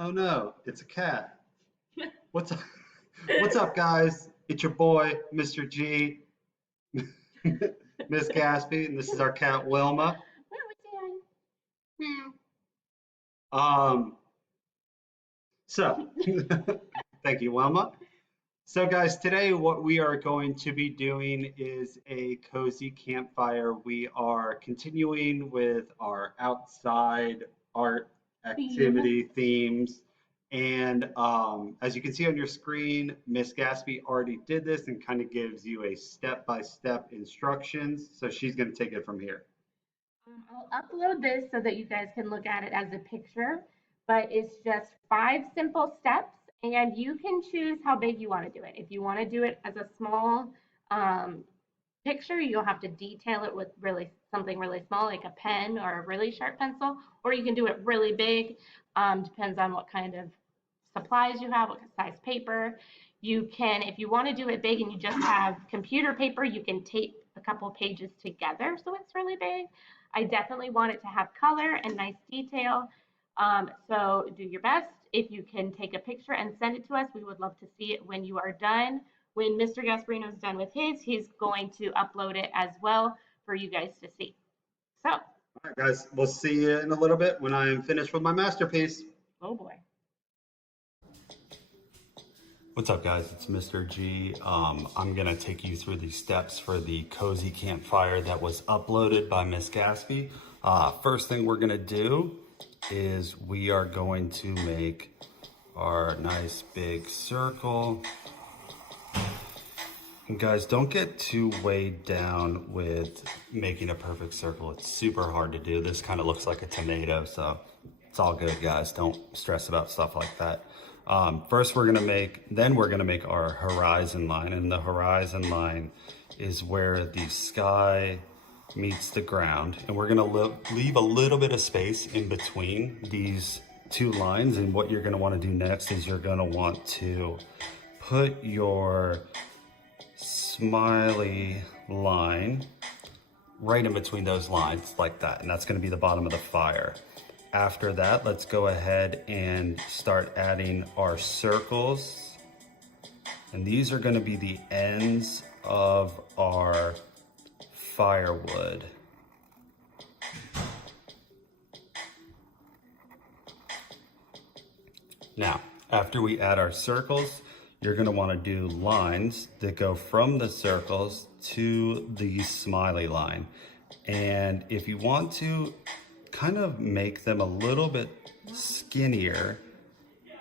Oh no, it's a cat. What's up? What's up, guys? It's your boy, Mr. G, Miss Gaspy, and this is our cat Wilma. What are we doing? Meow. Um, so thank you, Wilma. So, guys, today what we are going to be doing is a cozy campfire. We are continuing with our outside art Theme. activity themes. And as you can see on your screen, Miss Gaspy already did this and kind of gives you a step-by-step instructions. So she's going to take it from here. I'll upload this so that you guys can look at it as a picture, but it's just 5 simple steps, and you can choose how big you want to do it. If you want to do it as a small um, picture, you'll have to detail it with really something really small, like a pen or a really sharp pencil, or you can do it really big. Depends on what kind of supplies you have, what size paper. You can, if you want to do it big and you just have computer paper, you can tape a couple pages together so it's really big. I definitely want it to have color and nice detail. So do your best. If you can take a picture and send it to us, we would love to see it when you are done. When Mr. Gasparino is done with his, he's going to upload it as well for you guys to see. So, All right, guys, we'll see you in a little bit when I am finished with my masterpiece. oh boy. What's up, guys? It's Mr. G. I'm gonna take you through the steps for the cozy campfire that was uploaded by Miss Gaspy. First thing we're gonna do is we are going to make our nice big circle. And guys, don't get too weighed down with making a perfect circle. It's super hard to do. This kind of looks like a tomato, so it's all good, guys. Don't stress about stuff like that. First, we're gonna make our horizon line, and the horizon line is where the sky meets the ground, and we're gonna leave a little bit of space in between these two lines. And what you're gonna want to do next is you're gonna want to put your smiley line right in between those lines like that, and that's going to be the bottom of the fire. After that, let's go ahead and start adding our circles, and these are going to be the ends of our firewood. Now, after we add our circles, you're gonna wanna do lines that go from the circles to the smiley line. And if you want to, kind of make them a little bit skinnier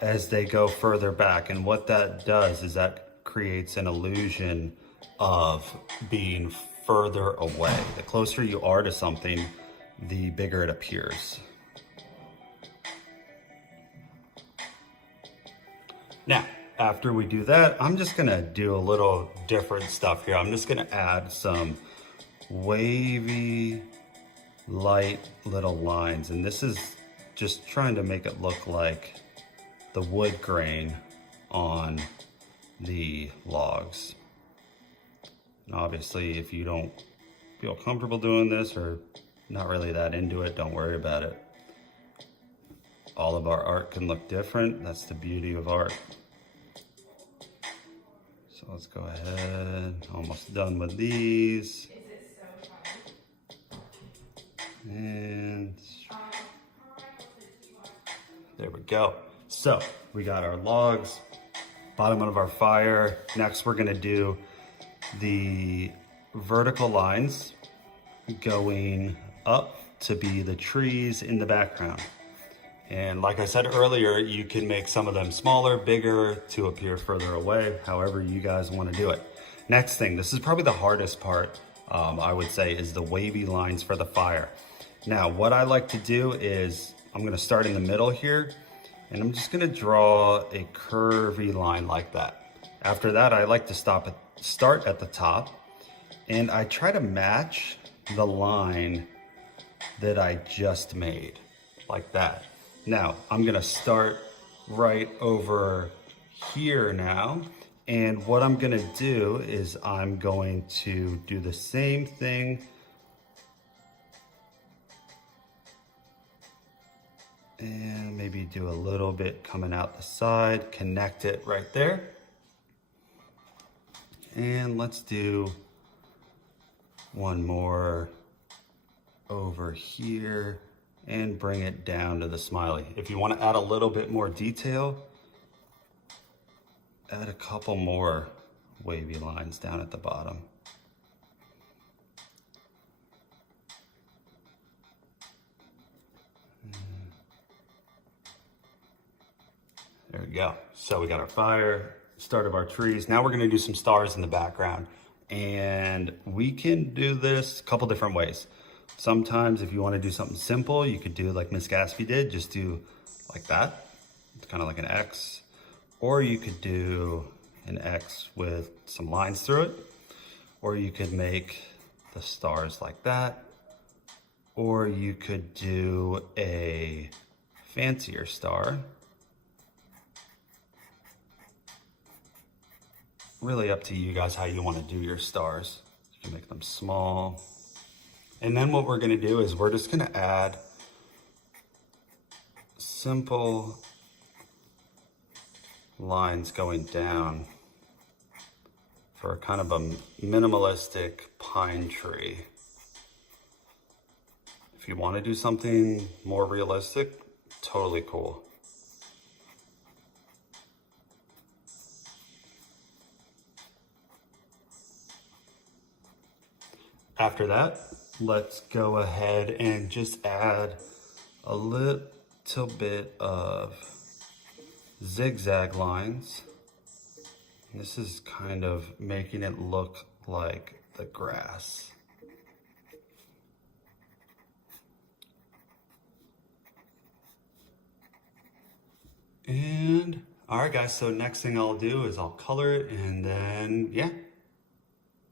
as they go further back. And what that does is that creates an illusion of being further away. The closer you are to something, the bigger it appears. Now, after we do that, I'm just gonna do a little different stuff here. I'm just gonna add some wavy, light little lines. And this is just trying to make it look like the wood grain on the logs. And obviously, if you don't feel comfortable doing this or not really that into it, don't worry about it. All of our art can look different. That's the beauty of art. So let's go ahead, almost done with these. And there we go. So we got our logs, bottom of our fire. Next, we're gonna do the vertical lines going up to be the trees in the background. And like I said earlier, you can make some of them smaller, bigger to appear further away, however you guys want to do it. Next thing, this is probably the hardest part, I would say, is the wavy lines for the fire. Now, what I like to do is, I'm going to start in the middle here, and I'm just going to draw a curvy line like that. After that, I like to start at the top, and I try to match the line that I just made, like that. Now, I'm gonna start right over here now. And what I'm gonna do is I'm going to do the same thing And maybe do a little bit coming out the side, connect it right there. And let's do one more over here and bring it down to the smiley. If you want to add a little bit more detail, add a couple more wavy lines down at the bottom. There we go. So we got our fire, start of our trees. Now we're gonna do some stars in the background. And we can do this a couple different ways. Sometimes if you wanna do something simple, you could do like Miss Gatsby did, just do like that. It's kind of like an X. Or you could do an X with some lines through it. Or you could make the stars like that. Or you could do a fancier star. Really up to you guys how you want to do your stars. You can make them small. And then what we're going to do is we're just going to add simple lines going down for kind of a minimalistic pine tree. If you want to do something more realistic, totally cool. After that, let's go ahead and just add a little bit of zigzag lines. This is kind of making it look like the grass. And all right guys, so next thing I'll do is I'll color it and then, yeah,